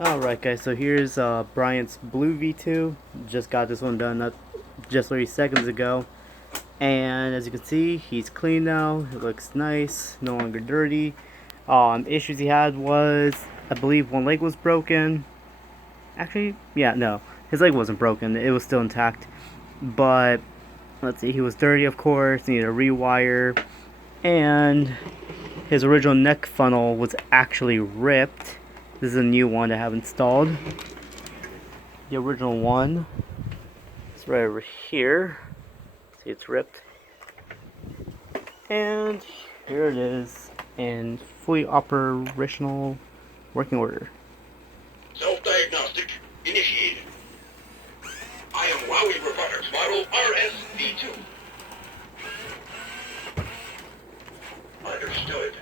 Alright guys, so here's Bryant's blue V2. Just got this one done just 30 seconds ago. And as you can see, he's clean now. It looks nice, no longer dirty. Issues he had was, I believe one leg was broken. Actually, yeah, no. His leg wasn't broken, it was still intact. But, let's see, he was dirty of course, needed a rewire. And his original neck funnel was actually ripped. This is a new one I have installed. The original one is right over here. See, it's ripped. And here it is in fully operational working order. Self-diagnostic initiated. I am Wowie Robotics model RSV2. Understood.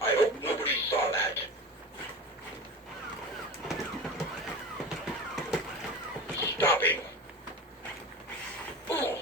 I hope nobody saw that. Stopping. Ooh.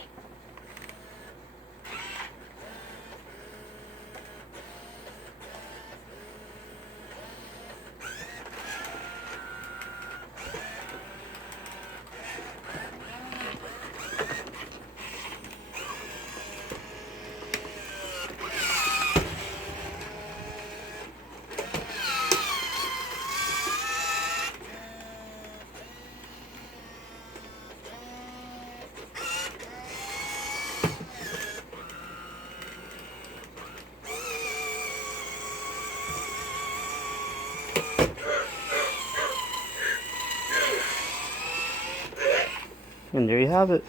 And there you have it.